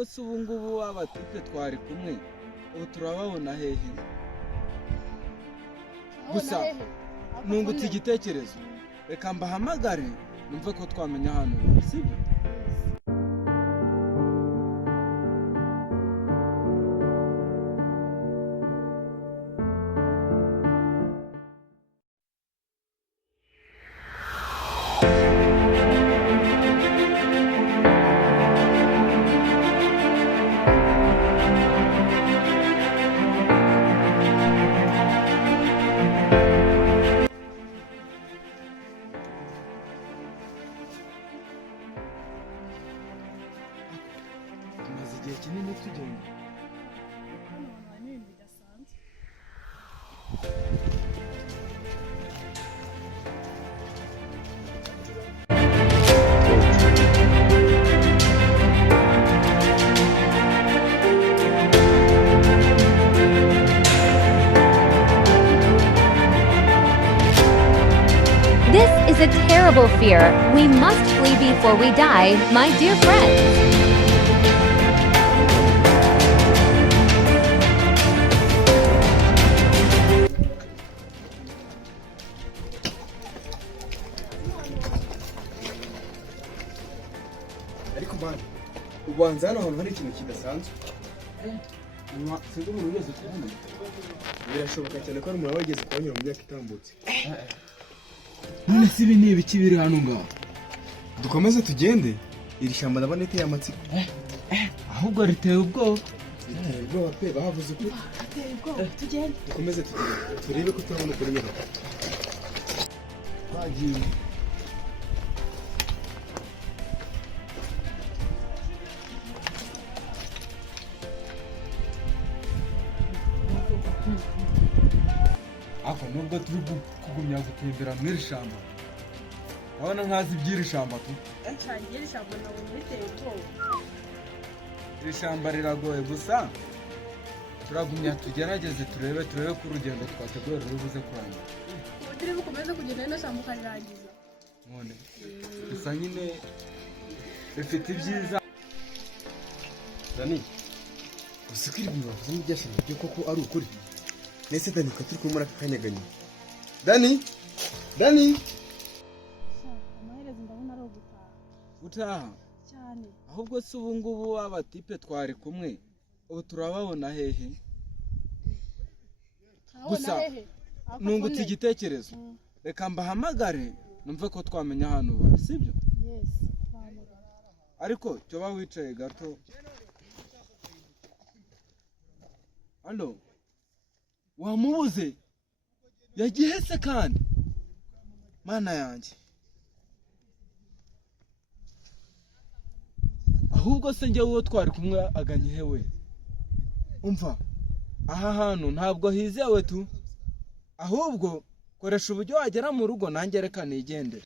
ahubwo se ubu ngubu abatipe twari kumwe ubu turababona hehe? Gusa nungutse igitekerezo, reka mbahamagare numve ko twamenya ahantu bari, sibyo? Tumaze igihe kinini tugenda. This is a terrible fear. We must flee before we die, my dear friends. ariko bana ubanza hano hantu hari ikintu kidasanzwe. Sinzi umuntu wese cyane. Birashoboka cyane ko ari umuntu wageze kubanyura mu myaka itambutse. None si ibi ni ibiki biri hano ngaho? Dukomeze tugende, iri shyamba ndabona iteye amatsiko. Ahubwo riteye ubwoba. Ubwoba pe bahavuze ukuri. Tugende. Dukomeze tugende, turebe ko turabona ukuri nyine. Bagiye. Ako nubwo turi kugumya gutembera muri iri shyamba, urabona nkazi iby'iri shyamba tu. Iri shyamba nabona riteye ubwoba. Iri shyamba riragoye, gusa turagumya tugerageze turebe ko urugendo twateguye ruri buze kurangira. Uburyo bukomeze kugenda rino shyamba ukarirangiza. None gusa nyine rifite ibyiza. Dani, uzi ko iri bintu bavuze mu byashyamba byo koko ari ukuri. Nese Dani ko turi kumara akanyaganya. Dani! Amaherezo ndabona ari ugutaha. Gutaha? Cyane. Ahubwo se ubu ngubu abatipe twari kumwe ubu turababona hehe? Gusa nungutse igitekerezo, reka mbahamagare numve ko twamenya ahantu bari, sibyo? Yes. Ariko cyo wicaye gato. Allo? Wamubuze? Yagiye se kandi? Mana yanjye. Ahubwo se njye uwo twari kumwe aganyihe we? Umva, aha hantu ntabwo hizewe tu. Ahubwo koresha uburyo wagera mu rugo nanjye reka nigendere.